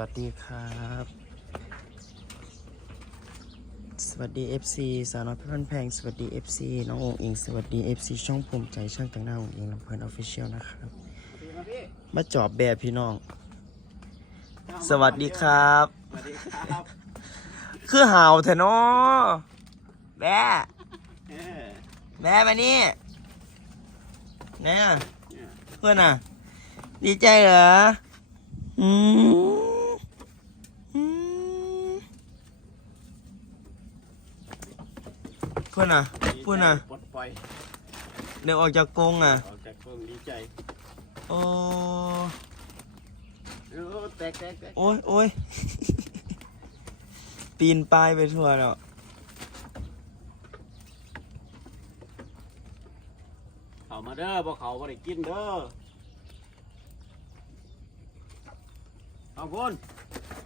วัสดีครับ สวัสดี FC สาวน้อยเพื่อนแพง สวัสดี FC น้ององค์อิง สวัสดี FC ช่องภูมิใจช่างแต่งหน้าองค์อิงลำเพลินออฟฟิเชียลนะครับ มาจอบแบบพี่น้อง สวัสดีครับ สวัสดีครับ คือห่าวแทนอแม่เออแม่มานี่นี่ยเนี่ยเพื่อนอะ ดีใจเหรอ อืมอืม เพื่อนอะเพื่อนอะปลดปล่อยเดี๋ยวออกจากกรงอะ ออกจากกรงดีใจโอ้โอ้แตกแตกแตกโอ้ยโอ้ย ปีนป้ายไปทั่วแล้วเขามาเด้อบ่เขาบ่ได้กินเด้อเอาคุณ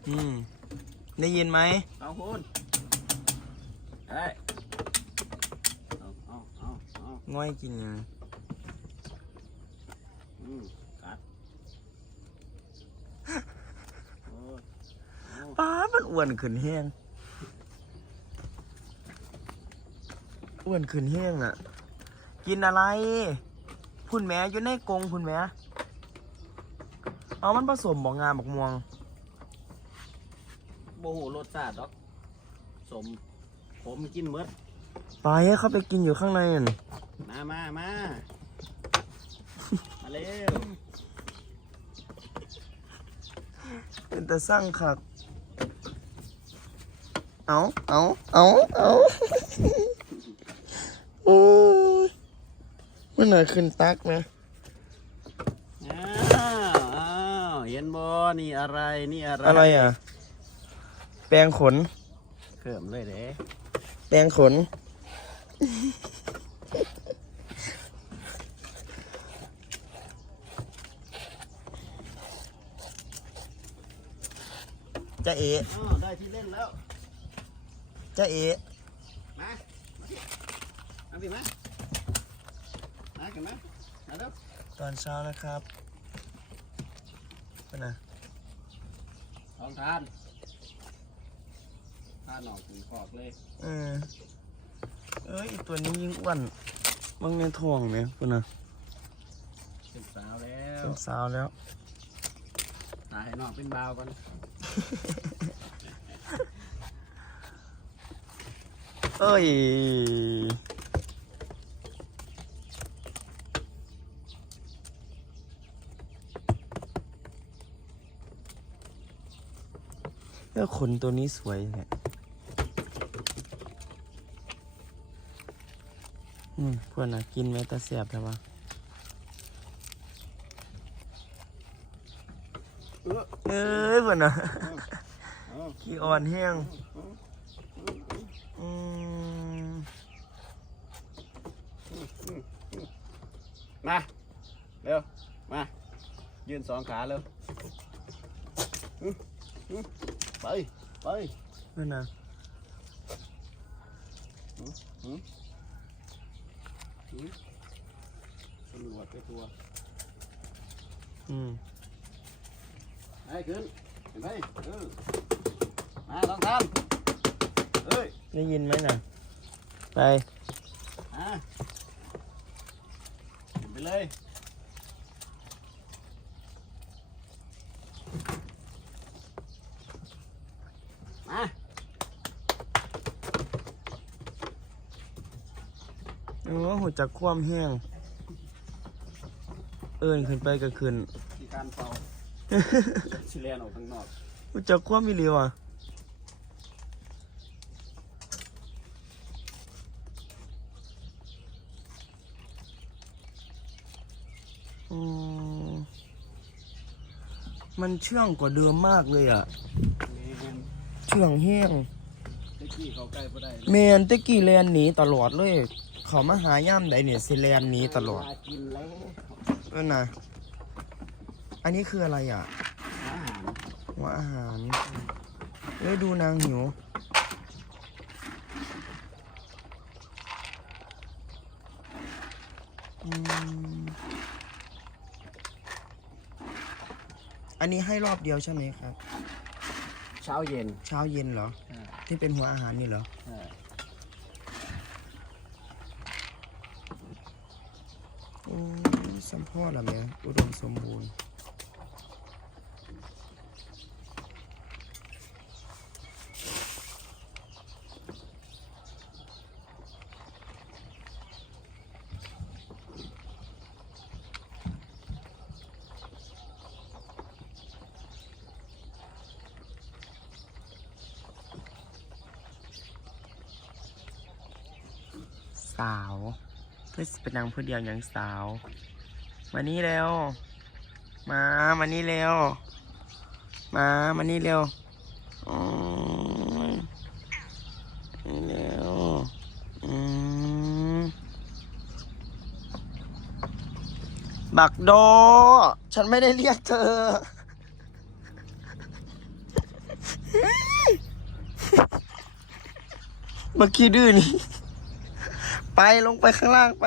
อืม ได้ยินไหมเอาคุณเฮ้ยเอาเอาเอาเอา ง่อยกินยังอืมกัดโอ้ยป้าดมันอ้วนขึ้นแห้งอ้วนขึ้นแห้งอะ กินอะไร พุ่นแหม่อยู่ในกรงพุ่นแหม่เอามันผสมบอกงามบอกม่วง โบหูรสชาติดอก สม ผมกินหมด ไปให้เขาไปกินอยู่ข้างในนั่น มามามา มาเร็ว เป็นแต่สร้างคัก เอาเอาเอาเอาโอ้ยมันน่าขึ้นตักนะ อ้าวอ้าวเห็นบ่นี่อะไร นี่อะไรอะไรอะ แปรงขน เขิมเลยเด้แปรงขน จะเอ๋อ้าวได้ที่เล่นแล้วจะเอ๋มามาสิมาสิมามากันมามาเด้อตอนเช้านะครับเป็นไงลองทานทานหนอกถึงขอกเลยเออเอ้ยอีตัวนี้ยิ่งอ้วนมึงในท้องเนี่ยคุณน่ะเป็นสาวแล้ว เป็นสาวแล้ว ตาให้น้องเป็นบ่าวก่อนเอ้ยแล้วขนตัวนี้สวยเนี่ยอืมเพื่อนน่ะกินไหมตาเสียบแต่ว่า เออเอ้ยเพื่อนน่ะเอาขี้อ่อนแห้งอืมมา เร็ว มา ยืนสองขาเร็วอื้ออื้อไป ไปเพื่อนน่ะตำรวจไปตัว อืม ไปขึ้นเห็นไหมเออมาลองทำเอ้ยได้ยินไหมน่ะ ไปมาขึ้นไปเลยมาโอ้หัวจักความแห้ง เอินขึ้นไปก็ขึ้น ที่การเป่า ชิเลนออกข้างนอกหัวจักความมีเรียวอะอืมมันเชื่องกว่าเดิมมากเลยอะนี่เห็นเชื่องแห้งตะกี้เขาใกล้บ่ได้เมนตะกี้แลนหนีตลอดเลย เขามาหาย่ำใดเนี่ยสิแลนหนีตลอดเวากินแล้วเออนะ อันนี้คืออะไรอะอาหารหัวอาหารเอ้ยดูนางหิว อืม อันนี้ให้รอบเดียวใช่ไหมครับ เช้าเย็นเช้าเย็นเหรอ อ่าที่เป็นหัวอาหารนี่เหรอ อ่าโอ้ยสัมพ่อละแม่อุดมสมบูรณ์าวเพื่อเป็นนางผู้เดียวอย่างสาว มานี่เร็ว มามานี่เร็ว มามานี่เร็วอ้ยนี่เร็วอืมบักโด ฉันไม่ได้เรียกเธอ เมื่อกี้ดื้อนี่ ไปลงไปข้างล่างไป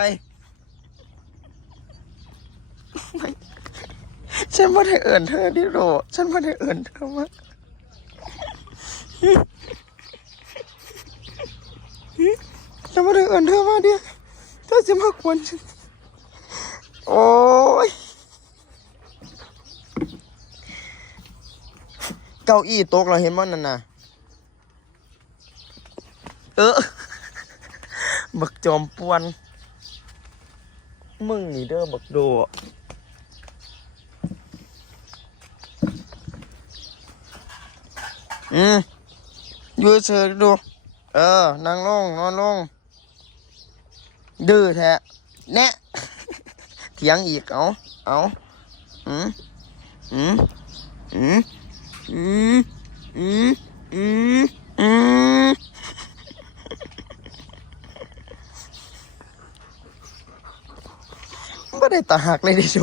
ฉันไม่ได้เอิ่นเธอดิโรฉันไม่ได้เอิ่นเธอมาฉันไม่ได้เอิ่นเธอมาเดียเธอจะมากวนฉัน โอ้ย เก้าอี้โต๊ะเราเห็นมันนั่นน่ะ เออ บักจอมปวน มึงนี่เด้อบักโดอืมยู่เฉยๆดู เออ นั่งลง นอนลง ดื้อแท้แนะเถียงอีก เอาเอาอืมอืมอืมอืมอืมอืมอืม ไม่ได้ตาหักเลยดิโช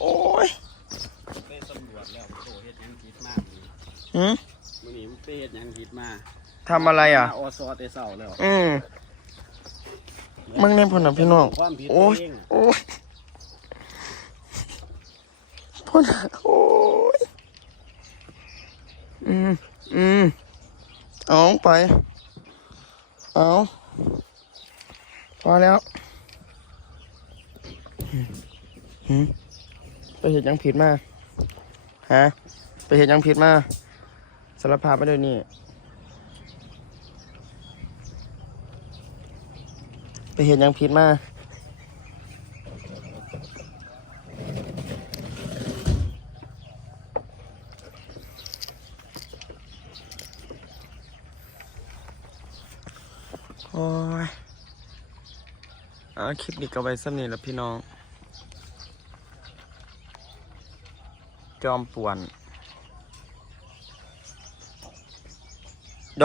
โอ้ยไปสำรวจแล้วโตเฮ็ดหยังผิดมากหืมมื้อนี้มันไปเฮ็ดหยังผิดมาทำอะไรอะ มาอสแต่เช้าแล้วอืมมึงเนี่ยพนน่ะพี่น้อง ความผิดโอ้ยตัวเองโอ้ยพนน่ะโอ้ย อืม อืม เอาไป เอา พอแล้วไปเห็นยังผิดมาฮะไปเห็นยังผิดมาสารภาพมาเดี๋ยวนี้ไปเห็นยังผิดมา โอ้ยเอาคลิปนี้ก็ไว้สำนีแล้วพี่น้อง จอมป่วนโด